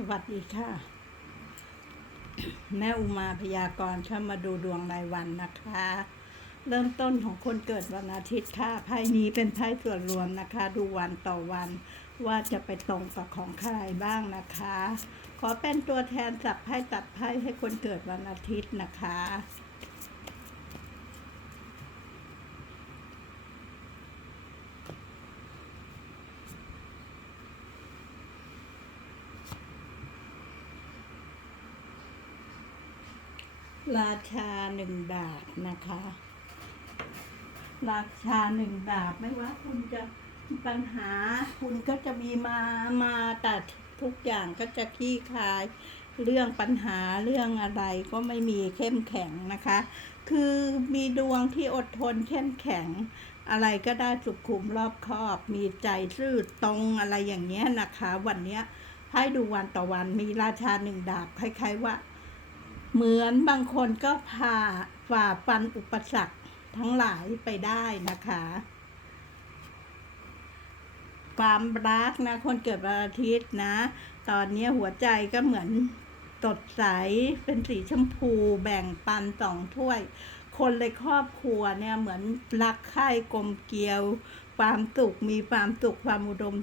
สวัสดีค่ะ แม่อุมาพยากรณ์เข้ามาดูดวงรายวันนะคะ เริ่มต้นของคนเกิดวันอาทิตย์ค่ะไพ่นี้เป็นไพ่ส่วนรวมนะคะ ดูวันต่อวันว่าจะไปตรงกับของใครบ้างนะคะ ขอเป็นตัวแทนจับไพ่ตัดไพ่ให้คนเกิดวันอาทิตย์นะคะ ราชาหนึ่งดาบนะคะ ราชาหนึ่งดาบไม่ว่าคุณจะปัญหาคุณก็จะมีมามาแต่ทุกอย่างก็จะคลี่คลายเรื่องปัญหาเรื่องอะไรก็ไม่มีเข้มแข็งนะคะ คือมีดวงที่อดทนเข้มแข็ง อะไรก็ได้สุขุมรอบคอบ มีใจซื่อตรงอะไรอย่างเงี้ยนะคะ วันเนี้ยให้ดูวันต่อวันมีราชาหนึ่งดาบคล้ายๆว่า เหมือนบางคนก็พาฝ่าฟันอุปสรรคทั้งหลายไปได้นะคะ ความรักนะ คนเกิดวันอาทิตย์นะ ตอนนี้หัวใจก็เหมือนสดใสเป็นสีชมพูแบ่งปันสองถ้วย คนในครอบครัวเนี่ยเหมือนรักใคร่กลมเกลียว ความสุขมีความสุขความอุดม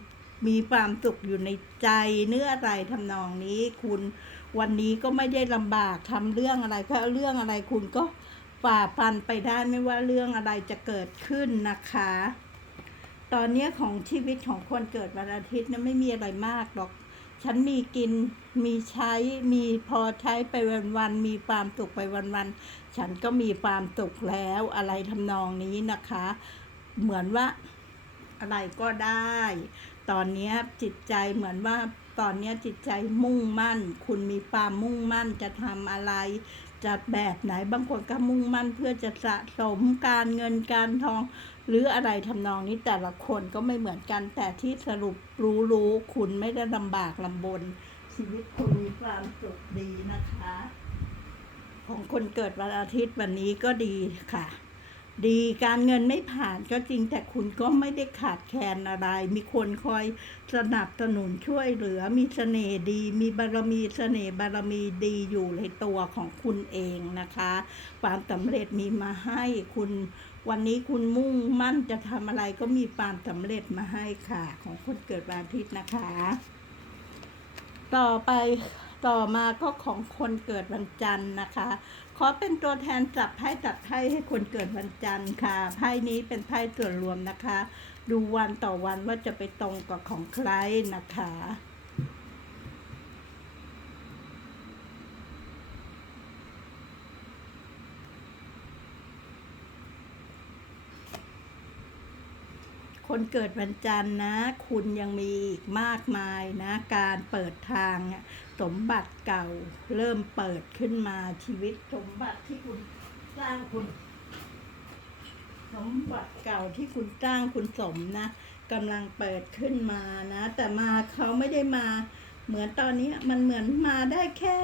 มีความสุขอยู่ในใจเนื้ออะไรทำนองนี้คุณ วันนี้ก็ไม่ได้ลำบากทำเรื่องอะไรก็เรื่องอะไรคุณก็ฝ่าฟันไปได้ไม่ว่าเรื่องอะไรจะเกิดขึ้นนะคะ ตอนนี้ของชีวิตของคนเกิดวันอาทิตย์นี่ยไม่มีอะไรมากหรอก ฉันมีกินมีใช้มีพอใช้ไปวันๆมีความสุขไปวันๆฉันก็มีความสุขแล้วอะไรทำนองนี้นะคะ เหมือนว่าอะไรก็ได้ ตอนนี้จิตใจเหมือนว่า ตอนนี้จิตใจมุ่งมั่น คุณมีความมุ่งมั่นจะทำอะไรจะแบบไหนบางคนก็มุ่งมั่นเพื่อจะสะสมการเงินการทอง หรืออะไรทำนองนี้แต่ละคนก็ไม่เหมือนกัน แต่ที่สรุปรู้รู้คุณไม่ได้ลำบากลำบน ชีวิตคุณมีความสุขดีนะคะ ของคนเกิดวันอาทิตย์วันนี้ก็ดีค่ะ ดีการเงินไม่ผ่านก็จริงแต่คุณก็ไม่ได้ขาดแคลนอะไร มีคนคอยสนับสนุนช่วยเหลือมีเสน่ห์ดี มีบารมีเสน่ห์บารมีดีอยู่ในตัวของคุณเองนะคะ ความสำเร็จมีมาให้คุณ วันนี้คุณมุ่งมั่นจะทำอะไรก็มีความสำเร็จมาให้ค่ะ ของคนเกิดวันอาทิตย์นะคะ ต่อไปต่อมาก็ของคนเกิดวันจันทร์นะคะ ขอเป็นตัวแทนจับไพ่จับไพ่ให้คนเกิดวันจันทร์ค่ะ ไพ่นี้เป็นไพ่ส่วนรวมนะคะ ดูวันต่อวันว่าจะไปตรงกับของใครนะคะ คนเกิดวันจันทร์นะ คุณยังมีอีกมากมายนะ การเปิดทาง สมบัติเก่าเริ่มเปิดขึ้นมาชีวิตสมบัติที่คุณสร้างคุณสมบัติเก่าที่คุณสร้างคุณสมนะกำลังเปิดขึ้นมานะ แต่มาเขาไม่ได้มา เหมือนตอนนี้มันเหมือนมาได้แค่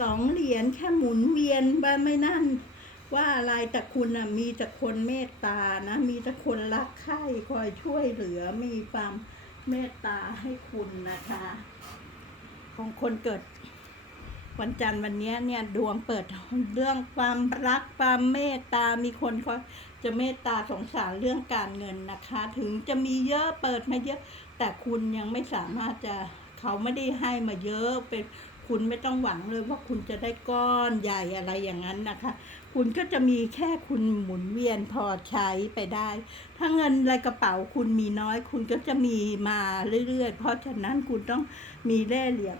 สองเหรียญแค่หมุนเวียนบ้าไม่นั่น ว่าอะไรแต่คุณนะมีแต่คนเมตตานะ มีแต่คนรักใคร่คอยช่วยเหลือมีความเมตตาให้คุณนะคะ ของคนเกิดวันจันทร์วันนี้เนี่ยดวงเปิดเรื่องความรักความเมตตา มีคนเขาจะเมตตาสงสารเรื่องการเงินนะคะ ถึงจะมีเยอะเปิดมาเยอะ แต่คุณยังไม่สามารถจะเขาไม่ได้ให้มาเยอะเป็นคุณไม่ต้องหวังเลยว่าคุณจะได้ก้อนใหญ่อะไรอย่างนั้นนะคะ คุณก็จะมีแค่คุณหมุนเวียนพอใช้ไปได้ ถ้าเงินในกระเป๋าคุณมีน้อย คุณก็จะมีมาเรื่อยๆ เพราะฉะนั้นคุณต้องมีแร่เหลี่ยม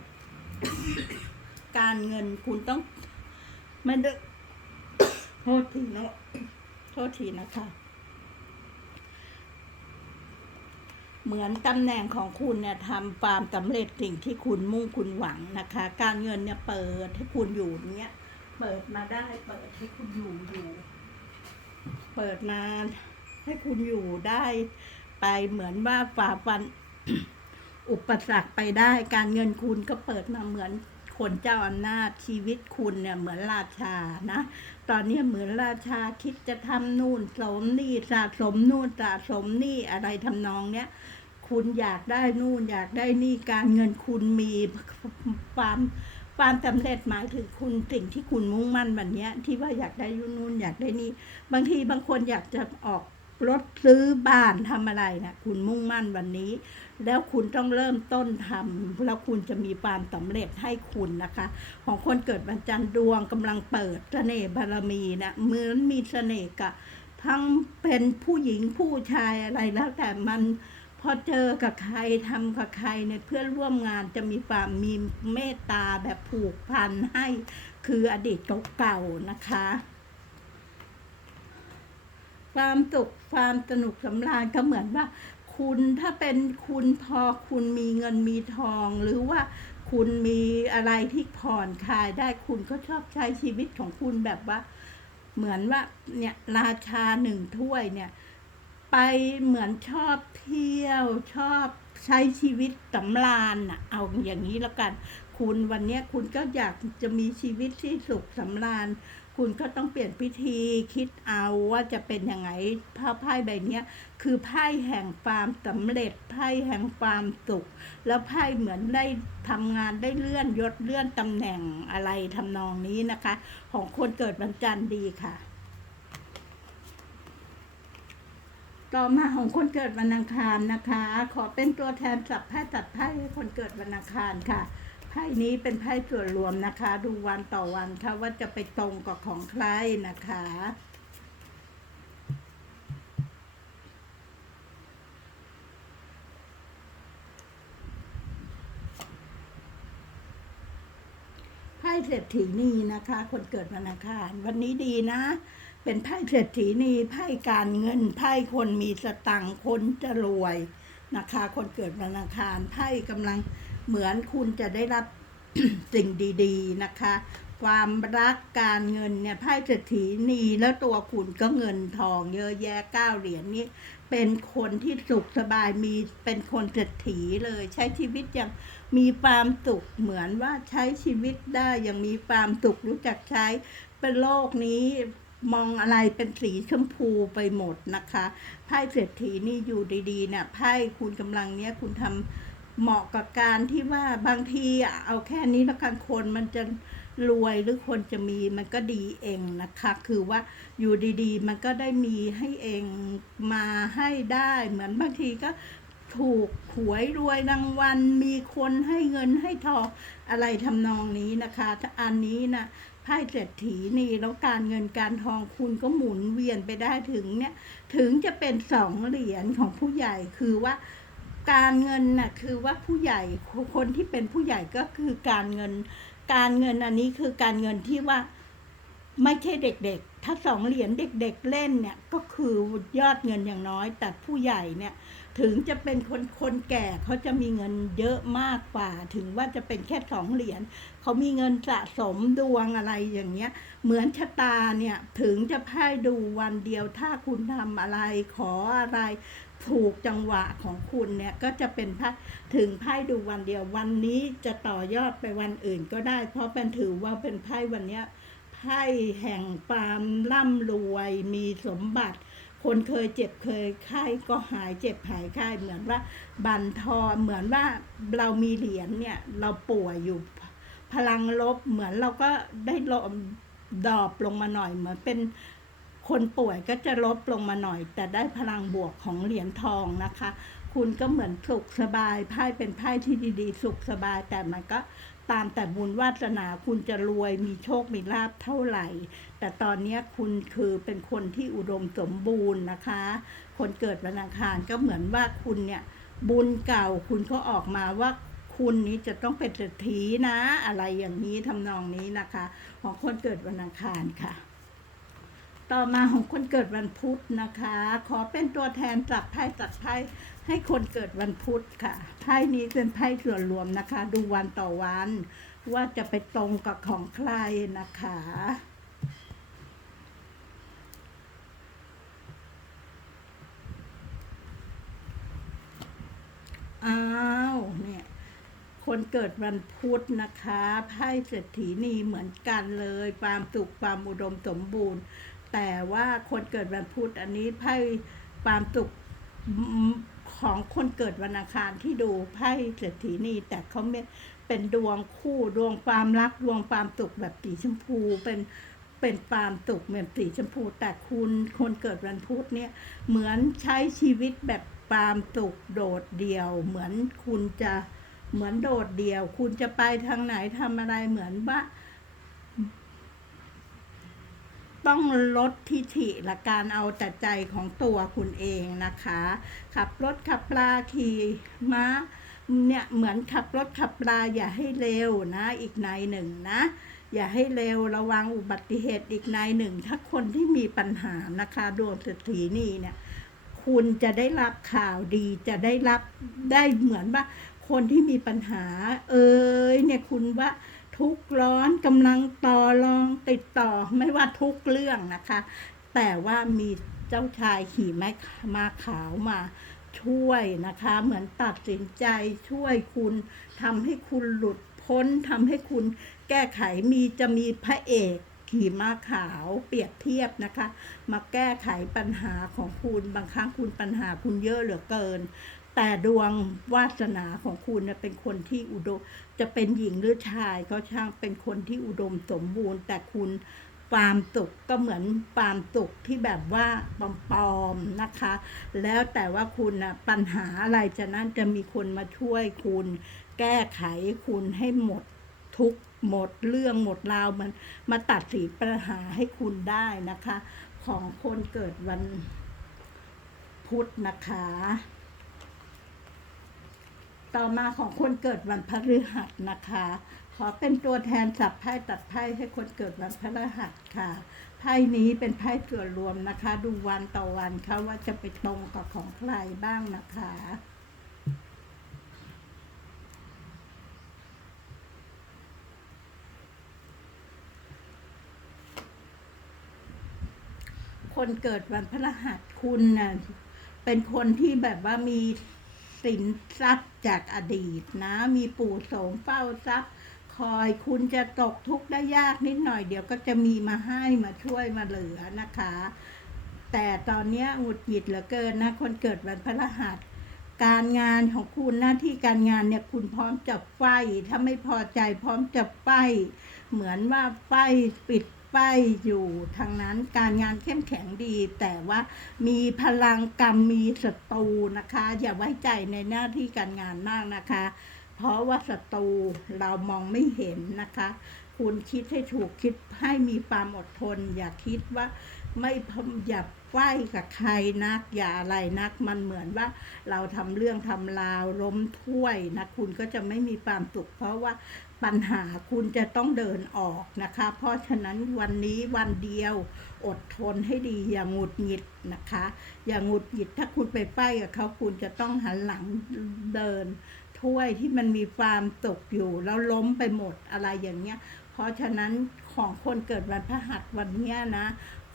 การเงินคุณต้องไม่ได้โทษทีเนาะโทษทีนะคะ เหมือนตำแหน่งของคุณเนี่ยทำความสำเร็จสิ่งที่คุณมุ่งคุณหวังนะคะ การเงินเนี่ยเปิดให้คุณอยู่เนี้ย เปิดมาได้เปิดให้คุณอยู่อยู่เปิดมาให้คุณอยู่ได้ไปเหมือนว่าฝ่าฟัน อุปสรรคไปได้การเงินคุณก็เปิดมาเหมือนคนเจ้าอำนาจชีวิตคุณเนี่ยเหมือนราชานะ ตอนนี้เหมือนราชาคิดจะทำนู่นสมนี่สะสมนู่นสะสมนี่อะไรทำนองเนี้ยคุณอยากได้นู่นอยากได้นี่การเงินคุณมีความ ความสำเร็จหมายถึงคุณสิ่งที่คุณมุ่งมั่นวันนี้ที่ว่าอยากได้นู่นอยากได้นี่บางทีบางคนอยากจะออกรถซื้อบ้านทำอะไรนะคุณมุ่งมั่นวันนี้ แล้วคุณต้องเริ่มต้นทำแล้วคุณจะมีความสำเร็จให้คุณนะคะ ของคนเกิดวันจันทร์ดวงกำลังเปิดเสน่ห์บารมีนะเหมือนมีเสน่ห์กับทั้งเป็นผู้หญิงผู้ชายอะไรแล้วแต่มัน อเจอกับใครทำกับใครเนี่ยเพื่อนร่วมงานจะมีความมีเมตตาแบบผูกพันให้ คืออดีตเก่าๆนะคะ ความสุขความสนุกสำราญก็เหมือนว่า คุณถ้าเป็นคุณพอคุณมีเงินมีทองหรือว่าคุณมีอะไรที่ผ่อนคลายได้คุณก็ชอบใช้ชีวิตของคุณแบบว่า เหมือนว่าเนี่ยราชาหนึ่งถ้วยเนี่ย ไปเหมือนชอบเที่ยวชอบใช้ชีวิตสำราญน่ะเอาอย่างนี้แล้วกัน คุณวันนี้คุณก็อยากจะมีชีวิตที่สุขสำราญ คุณก็ต้องเปลี่ยนพิธีคิดเอาว่าจะเป็นยังไงพระไพ่ใบนี้คือไพ่แห่งความสำเร็จไพ่แห่งความสุข แล้วไพ่เหมือนได้ทำงานได้เลื่อนยศเลื่อนตำแหน่งอะไรทำนองนี้นะคะ ของคนเกิดวันจันทร์ดีค่ะ ต่อมาของคนเกิดวันอังคารนะคะ ขอเป็นตัวแทนสับไพ่ตัดไพ่ให้คนเกิดวันอังคารค่ะไพ่นี้เป็นไพ่ส่วนรวมนะคะ ดูวันต่อวันค่ะว่าจะไปตรงกับของใครนะคะไพ่เศรษฐีนีนะคะ คนเกิดวันอังคารวันนี้ดีนะ เป็นไพ่เศรษฐีนีไพ่การเงินไพ่คนมีสตังค์คนจะรวยนะคะ คนเกิดวันอังคารไพ่กำลังเหมือนคุณจะได้รับสิ่งดีๆนะคะ ความรักการเงินเนี่ยไพ่เศรษฐีนีแล้วตัวคุณก็เงินทองเยอะแยะเก้าเหรียญนี้ เป็นคนที่สุขสบายมีเป็นคนเศรษฐีเลยใช้ชีวิตอย่างมีความสุขเหมือนว่าใช้ชีวิตได้อย่างมีความสุขรู้จักใช้เป็นโลกนี้ มองอะไรเป็นสีชมพูไปหมดนะคะไพ่เศรษฐีนี่อยู่ดีๆเนี่ยไพ่คุณกำลังเนี้ยคุณทำเหมาะกับการที่ว่าบางทีเอาแค่นี้แล้วกันคนมันจะรวยหรือคนจะมีมันก็ดีเองนะคะ คือว่าอยู่ดีๆ มันก็ได้มีให้เองมาให้ได้ เหมือนบางทีก็ถูกหวยรวยรางวัลมีคนให้เงินให้ทองอะไรทำนองนี้นะคะ อันนี้นะ ไพ่เศรษฐีนี่แล้วการเงินการทองคุณก็หมุนเวียนไปได้ถึงเนี่ยถึงจะเป็นสองเหรียญของผู้ใหญ่คือว่าการเงินน่ะคือว่าผู้ใหญ่คนที่เป็นผู้ใหญ่ก็คือการเงิน การเงินอันนี้คือการเงินที่ว่าไม่ใช่เด็กๆ ถ้าสองเหรียญเด็กๆเล่นเนี่ยก็คือยอดเงินอย่างน้อย แต่ผู้ใหญ่เนี่ย ถึงจะเป็นคนคนแก่เขาจะมีเงินเยอะมากกว่า ถึงว่าจะเป็นแค่สองเหรียญเขามีเงินสะสมดวงอะไรอย่างเงี้ย เหมือนชะตาเนี่ยถึงจะไพ่ดูวันเดียวถ้าคุณทำอะไรขออะไรถูกจังหวะของคุณเนี่ยก็จะเป็นไพ่ถึงไพ่ดูวันเดียววันนี้จะต่อยอดไปวันอื่นก็ได้ เพราะเป็นถือว่าเป็นไพ่วันเนี้ยไพ่แห่งความร่ำรวยมีสมบัติ คนเคยเจ็บเคยไข้ก็หายเจ็บหายไข้เหมือนว่าบันทอเหมือนว่าเรามีเหรียญเนี่ยเราป่วยอยู่พลังลบเหมือนเราก็ได้ลมดรอปลงมาหน่อยเหมือนเป็นคนป่วยก็จะลดลงมาหน่อย แต่ได้พลังบวกของเหรียญทองนะคะ คุณก็เหมือนสุขสบายไพ่เป็นไพ่ที่ดีๆ สุขสบายแต่มันก็ ตามแต่บุญวาสนาคุณจะรวยมีโชคมีลาบเท่าไหร่ แต่ตอนนี้คุณคือเป็นคนที่อุดมสมบูรณ์นะคะ คนเกิดวันอังคารก็เหมือนว่าคุณเนี่ยบุญเก่าคุณก็ออกมาว่าคุณนี้จะต้องเป็นเศรษฐีนะ อะไรอย่างนี้ทำนองนี้นะคะ ของคนเกิดวันอังคารค่ะ ต่อมาของคนเกิดวันพุธนะคะ ขอเป็นตัวแทนจับไพ่จัดไพ่ให้คนเกิดวันพุธค่ะไพ่นี้เป็นไพ่ส่วนรวมนะคะ ดูวันต่อวัน ว่าจะไปตรงกับของใครนะคะ อ้าวเนี่ยคนเกิดวันพุธนะคะไพ่เศรษฐีนีเหมือนกันเลย ความสุขความอุดมสมบูรณ์ แต่ว่าคนเกิดวันพุธอันนี้ไพ่ความสุขอืมของคนเกิดวันอังคารที่ดูไพ่เศรษฐีนี่แต่เขาเป็นดวงคู่ดวงความรักดวงความสุขแบบสีชมพูเป็นเป็นความสุขแบบสีชมพู แต่คุณคนเกิดวันพุธเนี่ยเหมือนใช้ชีวิตแบบความสุขโดดเดี่ยว เหมือนคุณจะเหมือนโดดเดี่ยว คุณจะไปทางไหนทำอะไรเหมือนว่า ต้องลดทิฐิและการเอาแต่ใจของตัวคุณเองนะคะ ขับรถขับปลาขี่ม้าเนี่ยเหมือนขับรถขับปลาอย่าให้เร็วนะอีกในหนึ่งนะ อย่าให้เร็วระวังอุบัติเหตุอีกในหนึ่ง ถ้าคนที่มีปัญหานะคะดวงเศรษฐีนี่เนี่ยคุณจะได้รับข่าวดีจะได้รับได้เหมือนว่าคนที่มีปัญหา เอ้ยเนี่ยคุณว่า ทุกข์ร้อนกำลังต่อรองติดต่อไม่ว่าทุกเรื่องนะคะ แต่ว่ามีเจ้าชายขี่ไม้มาขาวมาช่วยนะคะ เหมือนตัดสินใจช่วยคุณทำให้คุณหลุดพ้นทำให้คุณแก้ไขมีจะมีพระเอกขี่ม้าขาวเปรียบเทียบนะคะ มาแก้ไขปัญหาของคุณบางครั้งคุณปัญหาคุณเยอะเหลือเกิน แต่ดวงวาสนาของคุณเป็นคนที่อุดม จะเป็นหญิงหรือชายก็ช่างเป็นคนที่อุดมสมบูรณ์ แต่คุณความสุขก็เหมือนความสุขที่แบบว่าปลอมๆนะคะ แล้วแต่ว่าคุณนะปัญหาอะไรจะนั้นจะมีคนมาช่วยคุณ แก้ไขคุณให้หมดทุกหมดเรื่องหมดราวมันมาตัดสิปัญหาให้คุณได้นะคะ ของคนเกิดวันพุธนะคะ ต่อมาของคนเกิดวันพฤหัสนะคะ ขอเป็นตัวแทนสับไพ่ตัดไพ่ให้คนเกิดวันพฤหัสค่ะ ไพ่นี้เป็นไพ่ส่วนรวมนะคะ ดูวันต่อวันค่ะว่าจะไปตรงกับของใครบ้างนะคะคนเกิดวันพฤหัสคุณน่ะเป็นคนที่แบบว่ามี สินทรัพย์จากอดีตนะ มีปู่โสมเฝ้าทรัพย์ คอยคุณจะตกทุกข์ได้ยากนิดหน่อยเดี๋ยวก็จะมีมาให้มาช่วยมาเหลือนะคะ แต่ตอนนี้หงุดหงิดเหลือเกินนะ คนเกิดวันพฤหัสการงานของคุณหน้าที่การงานเนี่ยคุณพร้อมจะไฟถ้าไม่พอใจพร้อมจะไฟเหมือนว่าไฟปิด ไฟอยู่ทางนั้นการงานเข้มแข็งดี แต่ว่ามีพลังกรรมมีศัตรูนะคะ อย่าไว้ใจในหน้าที่การงานมากนะคะ เพราะว่าศัตรูเรามองไม่เห็นนะคะ คุณคิดให้ถูกคิดให้มีความอดทน อย่าคิดว่าไม่อย่าไฟกับใครนัก อย่าอะไรนัก มันเหมือนว่าเราทำเรื่องทำราวล้มถ้วยนะ คุณก็จะไม่มีความสุขเพราะว่า ปัญหาคุณจะต้องเดินออกนะคะ เพราะฉะนั้นวันนี้วันเดียวอดทนให้ดีอย่างหงุดหงิดนะคะ อย่างหงุดหงิดถ้าคุณไปไฟกับเขาคุณจะต้องหันหลังเดิน ถ้วยที่มันมีความตกอยู่ แล้วล้มไปหมดอะไรอย่างเงี้ย เพราะฉะนั้นของคนเกิดวันพฤหัสวันเนี้ยนะ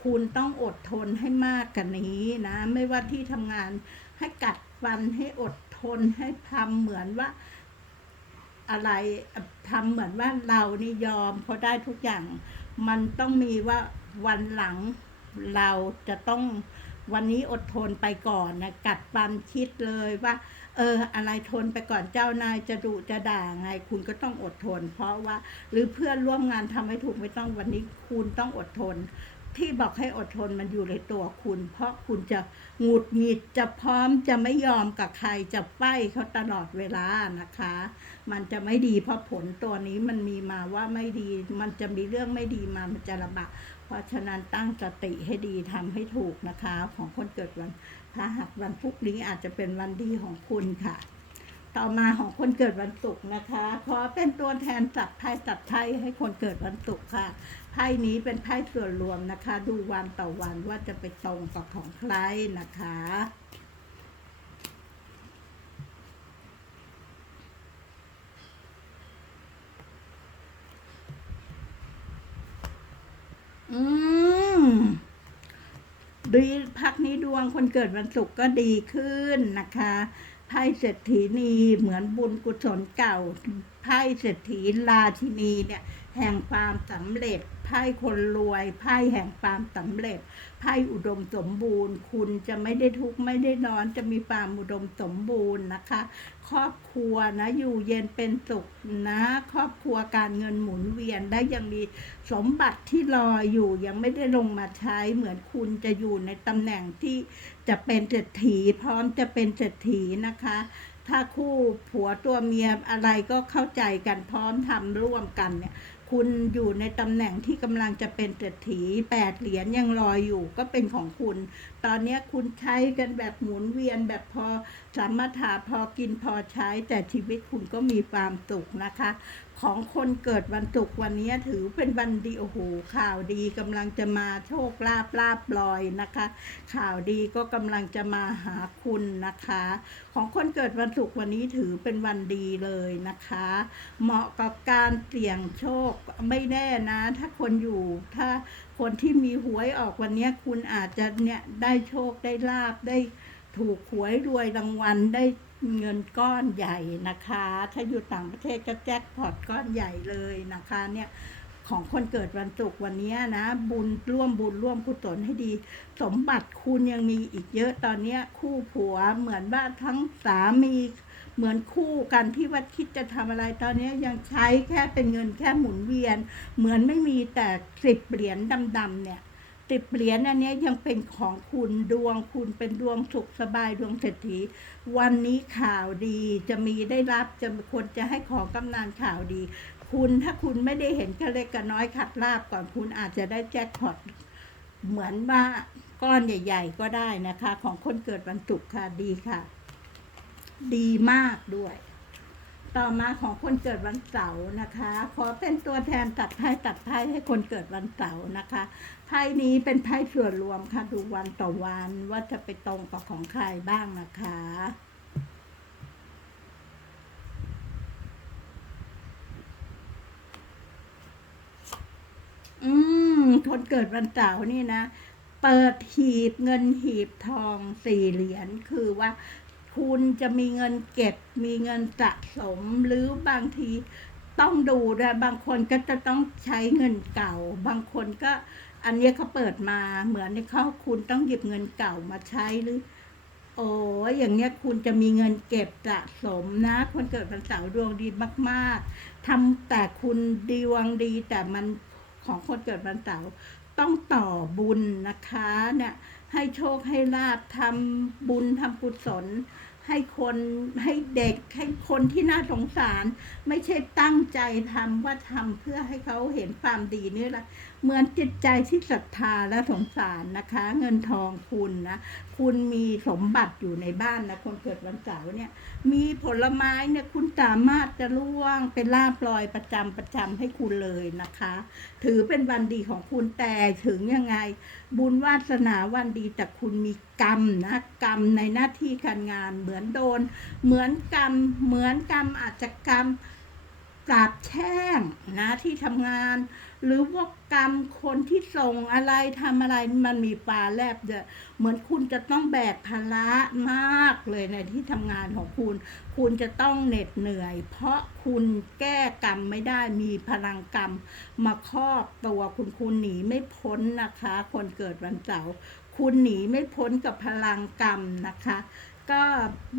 คุณต้องอดทนให้มากกันนี้นะ ไม่ว่าที่ทำงานให้กัดฟันให้อดทนให้ทำเหมือนว่า อะไรทำเหมือนว่าเรานี่ยอมเขาได้ทุกอย่าง มันต้องมีว่าวันหลังเราจะต้องวันนี้อดทนไปก่อนนะกัดฟันคิดเลยว่า เออ อะไรทนไปก่อนเจ้านายจะดุจะด่าไง คุณก็ต้องอดทน เพราะว่า หรือเพื่อนร่วมงานทำให้ถูกไม่ต้องวันนี้คุณต้องอดทน ที่บอกให้อดทนมันอยู่ในตัวคุณ เพราะคุณจะหงุดหงิดจะพร้อมจะไม่ยอมกับใครจะไฟเขาตลอดเวลานะคะ มันจะไม่ดีเพราะผลตัวนี้มันมีมาว่าไม่ดี มันจะมีเรื่องไม่ดีมามันจะระบาดเพราะฉะนั้นตั้งสติให้ดีทำให้ถูกนะคะ ของคนเกิดวันพระหัสวันพุธนี้อาจจะเป็นวันดีของคุณค่ะต่อมาของคนเกิดวันศุกร์นะคะ ขอเป็นตัวแทนจับไพ่จับไพ่ให้คนเกิดวันศุกร์ค่ะ ไพ่นี้เป็นไพ่ส่วนรวมนะคะ ดูวันต่อวันว่าจะไปตรงกับของใครนะคะ อืมดีพักนี้ดวงคนเกิดวันศุกร์ก็ดีขึ้นนะคะไพ่เศรษฐีนีเหมือนบุญกุศลเก่าไพ่เศรษฐีราชินีเนี่ย แห่งความสำเร็จ ไพ่คนรวยไพ่แห่งความสำเร็จไพ่อุดมสมบูรณ์ คุณจะไม่ได้ทุกข์ไม่ได้นอนจะมีความอุดมสมบูรณ์นะคะ ครอบครัวนะอยู่เย็นเป็นสุขนะ ครอบครัวการเงินหมุนเวียนและยังมีสมบัติที่รออยู่ยังไม่ได้ลงมาใช้เหมือนคุณจะอยู่ในตำแหน่งที่จะเป็นเศรษฐีพร้อมจะเป็นเศรษฐีนะคะถ้าคู่ผัวตัวเมียอะไรก็เข้าใจกันพร้อมทำร่วมกันเนี่ย คุณอยู่ในตำแหน่งที่กำลังจะเป็นเศรษฐีแปดเหรียญยังรอยอยู่ก็เป็นของคุณ ตอนนี้คุณใช้กันแบบหมุนเวียนแบบพอสามารถหาพอกินพอใช้แต่ชีวิตคุณก็มีความสุขนะคะ ของคนเกิดวันศุกร์วันนี้ถือเป็นวันดีโอ้โหข่าวดีกำลังจะมาโชคลาภลาบลอยนะคะ ข่าวดีก็กำลังจะมาหาคุณนะคะ ของคนเกิดวันศุกร์วันนี้ถือเป็นวันดีเลยนะคะ เหมาะกับการเสี่ยงโชคไม่แน่นะ ถ้าคนอยู่ถ้าคนที่มีหวยออกวันนี้คุณอาจจะเนี่ยได้โชคได้ลาบได้ถูกหวยรวยรางวัลได้ เงินก้อนใหญ่นะคะ ถ้าอยู่ต่างประเทศก็แจ็คพอตก้อนใหญ่เลยนะคะเนี่ยของคนเกิดวันศุกร์วันนี้นะ บุญร่วมบุญร่วมกุศลให้ดี สมบัติคุณยังมีอีกเยอะตอนเนี้ยคู่ผัวเหมือนว่าทั้งสามีเหมือนคู่กันที่ว่าคิดจะทำอะไรตอนนี้ยังใช้แค่เป็นเงินแค่หมุนเวียน เหมือนไม่มีแต่สิบเหรียญดำๆเนี่ย สิบเหรียญอันนี้ยังเป็นของคุณดวงคุณเป็นดวงสุขสบายดวงเศรษฐี วันนี้ข่าวดีจะมีได้รับจะคนจะให้ของกำนันข่าวดี คุณถ้าคุณไม่ได้เห็นกระเล็กกระน้อยขัดลาบก่อนคุณอาจจะได้แจ็คพอตเหมือนว่าก้อนใหญ่ ๆ ก็ได้นะคะ ของคนเกิดวันศุกร์ค่ะดีค่ะ ดีมากด้วย ต่อมาของคนเกิดวันเสาร์นะคะ ขอเป็นตัวแทนตัดไพ่ตัดไพ่ให้คนเกิดวันเสาร์นะคะไพ่นี้เป็นไพ่ส่วนรวมค่ะดูวันต่อวันว่าจะไปตรงกับของใครบ้างนะคะอืมคนเกิดวันเสาร์นี่นะ เปิดหีบเงินหีบทองสี่เหรียญคือว่า คุณจะมีเงินเก็บ มีเงินสะสมหรือบางทีต้องดูด้วยบางคนก็จะต้องใช้เงินเก่า บางคนก็อันนี้เขาเปิดมาเหมือนในเขาคุณต้องหยิบเงินเก่ามาใช้หรือ โอ้ยอย่างเงี้ยคุณจะมีเงินเก็บสะสมนะ คนเกิดวันเสาร์ดวงดีมาก ๆทำแต่คุณดวงดีแต่มันของคนเกิดวันเสาร์ต้องต่อบุญนะคะเนี่ย ให้โชคให้ลาบทำบุญทำกุศล ให้คนให้เด็กให้คนที่น่าสงสาร ไม่ใช่ตั้งใจทำว่าทำเพื่อให้เขาเห็นความดีนี่แหละ เหมือนจิตใจที่ศรัทธาและสงสารนะคะ เงินทองคุณนะ คุณมีสมบัติอยู่ในบ้านนะ คนเกิดวันเสาร์เนี่ย มีผลไม้เนี่ยคุณสามารถจะล่วงเป็นลาบลอยประจำประจำให้คุณเลยนะคะ ถือเป็นวันดีของคุณแต่ถึงยังไง บุญวาสนาวันดีแต่คุณมีกรรมนะกรรมในหน้าที่การงานเหมือนโดน เหมือนกรรม เหมือนกรรมอาจจะกรรมกราบแช่งนะที่ทำงาน หรือว่ากรรมคนที่ส่งอะไรทำอะไรมันมีปลาแลบเยอะเหมือนคุณจะต้องแบกภาระมากเลยในที่ทำงานของคุณ คุณจะต้องเหน็ดเหนื่อย เพราะคุณแก้กรรมไม่ได้มีพลังกรรม มาครอบตัวคุณคุณหนีไม่พ้นนะคะ คนเกิดวันเสาร์คุณหนีไม่พ้นกับพลังกรรมนะคะ ก็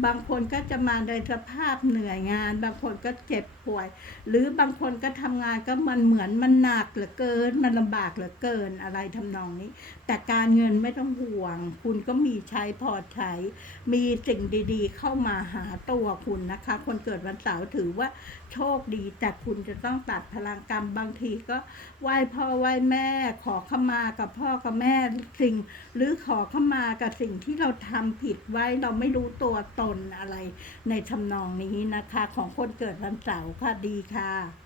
บางคนก็จะมาในสภาพเหนื่อยงาน บางคนก็เจ็บป่วย หรือบางคนก็ทำงานก็มันเหมือนมันหนักเหลือเกิน มันลำบากเหลือเกินอะไรทำนองนี้ แต่การเงินไม่ต้องห่วง คุณก็มีใช้พอใช้ มีสิ่งดีๆ เข้ามาหาตัวคุณนะคะ คนเกิดวันเสาร์ถือว่า โชคดี แต่คุณจะต้องตัดพลังกรรมบางทีก็ไหว้พ่อไหว้แม่ ขอขมากับพ่อกับแม่สิ่ง หรือขอขมากับสิ่งที่เราทำผิดไว้เราไม่รู้ตัวตนอะไร ในทำนองนี้นะคะ ของคนเกิดวันเสาร์ค่ะดีค่ะ